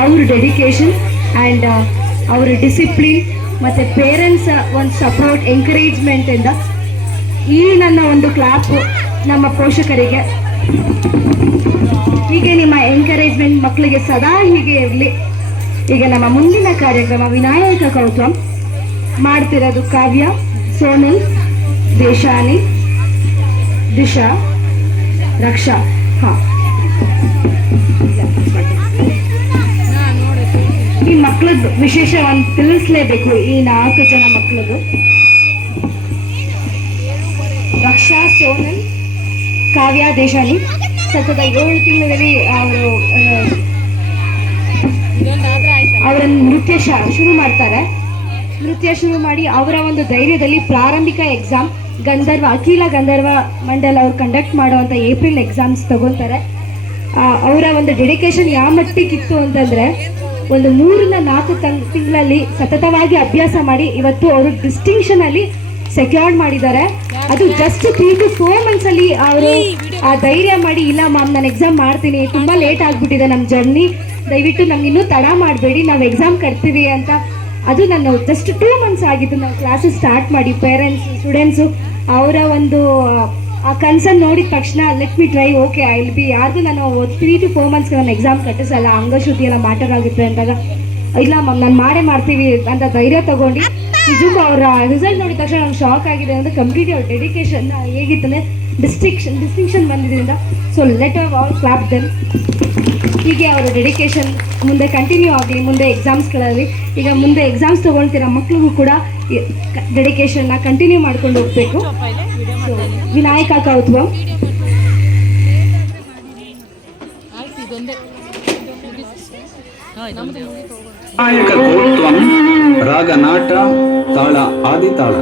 ಅವ್ರ dedication and ಅವ್ರ discipline ಮತ್ತು ಪೇರೆಂಟ್ಸ್ ಒಂದು ಸಪೋರ್ಟ್ ಎಂಕರೇಜ್ಮೆಂಟಿಂದ ಈ ನನ್ನ ಒಂದು ಕ್ಲಾಪ್ ನಮ್ಮ ಪೋಷಕರಿಗೆ ಹೀಗೆ ನಿಮ್ಮ ಎಂಕರೇಜ್ಮೆಂಟ್ ಮಕ್ಕಳಿಗೆ ಸದಾ ಹೀಗೆ ಇರಲಿ. ಈಗ ನಮ್ಮ ಮುಂದಿನ ಕಾರ್ಯಕ್ರಮ ವಿನಾಯಕ ಕೌತುಕಂ ಮಾಡ್ತಿರೋದು ಕಾವ್ಯ, ಸೋನಲ್, ದೇಶಾನಿ, ದಿಶಾ, ರಕ್ಷಾ. ಈ ಮಕ್ಕಳದ್ದು ವಿಶೇಷ ಒಂದು ತಿಳಿಸ್ಲೇಬೇಕು. ಈ 4 ಜನ ಮಕ್ಕಳದು ರಕ್ಷಾ, ಸೋನಲ್, ಕಾವ್ಯ, ದೇಶಾನಿ ಸತತ 7 ತಿಂಗಳಲ್ಲಿ ಅವರ ನೃತ್ಯ ಶುರು ಮಾಡ್ತಾರೆ. ನೃತ್ಯ ಶುರು ಮಾಡಿ ಅವರ ಒಂದು ಧೈರ್ಯದಲ್ಲಿ ಪ್ರಾರಂಭಿಕ ಎಕ್ಸಾಮ್ ಅಖಿಲ ಗಂಧರ್ವ ಮಂಡಲ ಅವ್ರು ಕಂಡಕ್ಟ್ ಮಾಡುವಂಥ ಏಪ್ರಿಲ್ ಎಕ್ಸಾಮ್ಸ್ ತಗೊಳ್ತಾರೆ. ಅವರ ಒಂದು ಡೆಡಿಕೇಶನ್ ಯಾವ ಮಟ್ಟಿಗಿತ್ತು ಅಂತಂದರೆ, ಒಂದು 3-4 ತಿಂಗಳಲ್ಲಿ ಸತತವಾಗಿ ಅಭ್ಯಾಸ ಮಾಡಿ ಇವತ್ತು ಅವರು ಡಿಸ್ಟಿಂಕ್ಷನಲ್ಲಿ ಸೆಕ್ಯೂರ್ಡ್ ಮಾಡಿದ್ದಾರೆ. ಅದು ಜಸ್ಟ್ 3 to 4 ಮಂತ್ಸಲ್ಲಿ ಅವರು ಆ ಧೈರ್ಯ ಮಾಡಿ, ಇಲ್ಲ ಮ್ಯಾಮ್ ನಾನು ಎಕ್ಸಾಮ್ ಮಾಡ್ತೀನಿ, ತುಂಬ ಲೇಟ್ ಆಗಿಬಿಟ್ಟಿದೆ ನಮ್ಮ ಜರ್ನಿ, ದಯವಿಟ್ಟು ನಮ್ಗೆ ಇನ್ನೂ ತಡ ಮಾಡಬೇಡಿ, ನಾವು ಎಕ್ಸಾಮ್ ಕಟ್ತೀವಿ ಅಂತ. ಅದು ನಾನು ಜಸ್ಟ್ 2 ಮಂತ್ಸ್ ಆಗಿತ್ತು ನಾವು ಕ್ಲಾಸಸ್ ಸ್ಟಾರ್ಟ್ ಮಾಡಿ. ಪೇರೆಂಟ್ಸ್, ಸ್ಟೂಡೆಂಟ್ಸು ಅವರ ಒಂದು ಆ ಕನ್ಸರ್ನ್ ನೋಡಿದ ತಕ್ಷಣ let me try, okay I will be. ಯಾರಿಗೂ ನಾನು 3 to 4 ಮಂತ್ಸ್ಗೆ ನಾನು ಎಕ್ಸಾಮ್ ಕಟ್ಟಿಸಲ್ಲ, ಅಂಗಶುದ್ಧಿ ಎಲ್ಲ ಮ್ಯಾಟರ್ ಆಗುತ್ತೆ ಅಂದಾಗ, ಇಲ್ಲ ಮ್ಯಾಮ್ ನಾನು ಮಾಡ್ತೀವಿ ಅಂತ ಧೈರ್ಯ ತಗೊಂಡು ನಿಜಕ್ಕೂ ಅವರ ರಿಸಲ್ಟ್ ನೋಡಿದ ತಕ್ಷಣ ನಂಗೆ ಶಾಕ್ ಆಗಿದೆ. ಅಂದರೆ ಕಂಪ್ಲೀಟ್ಲಿ ಅವ್ರ ಡೆಡಿಕೇಶನ್ ಹೇಗಿತ್ತಂದರೆ ಡಿಸ್ಟಿಂಕ್ಷನ್ ಬಂದಿದ್ದರಿಂದ. So let all clap them. ಹೀಗೆ ಅವರ ಡೆಡಿಕೇಶನ್ ಮುಂದೆ ಕಂಟಿನ್ಯೂ ಆಗಲಿ ಮುಂದೆ ಎಕ್ಸಾಮ್ಸ್ಗಳಲ್ಲಿ. ಈಗ ಮುಂದೆ ಎಕ್ಸಾಮ್ಸ್ ತೊಗೊಳ್ತಿರೋ ಮಕ್ಳಿಗೂ ಕೂಡ ಡೆಡಿಕೇಶನ್ನ ಕಂಟಿನ್ಯೂ ಮಾಡ್ಕೊಂಡು ಹೋಗಬೇಕು. ವಿನಾಯಕ ಕೌತುಕಂ ವಿನಾಯಕ ಕೌತುಕಂ ರಾಗ ನಾಟ ತಾಳ ಆದಿತಾಳ.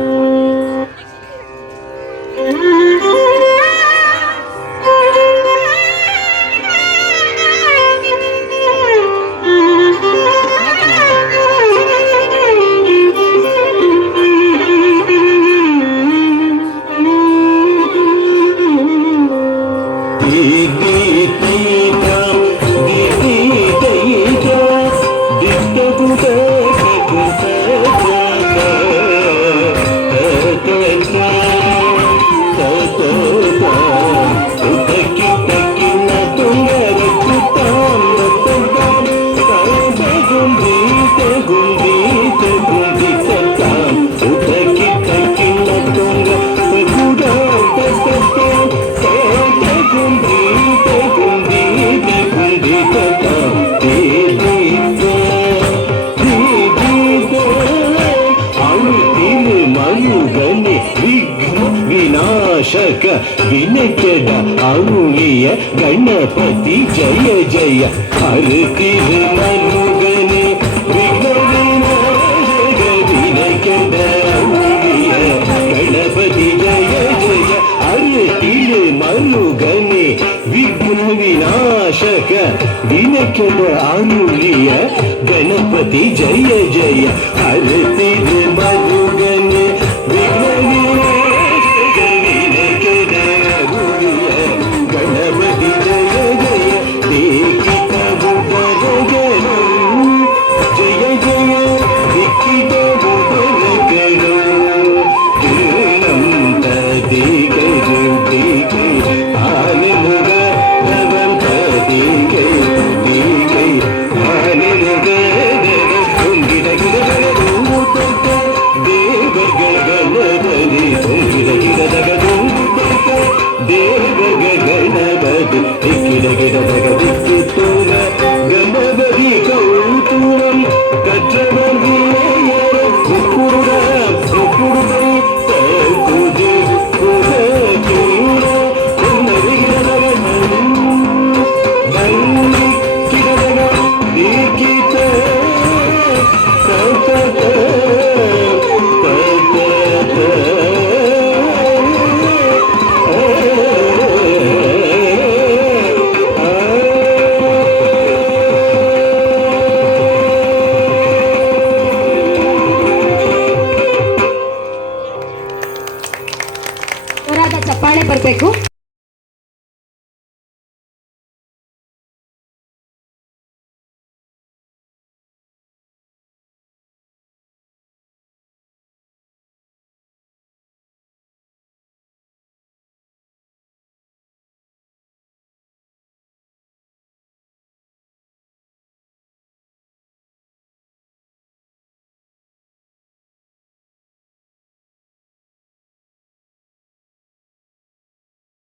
ವಿನಯದ ಅರುಳಿಯ ಗಣಪತಿ ಜಯ ಜಯ. ಹರತಿರ ಮನುಗನೆ ವಿನಯದ ಅರುಳಿಯ ಗಣಪತಿ ಜಯ ಜಯ. ಹರತಿರ ಮನುಗನೆ ವಿಘ್ನ ವಿನಾಶಕ ವಿನಯದ ಅರುಳಿಯ ಗಣಪತಿ ಜಯ ಜಯ. ಹರತಿರ ಮನು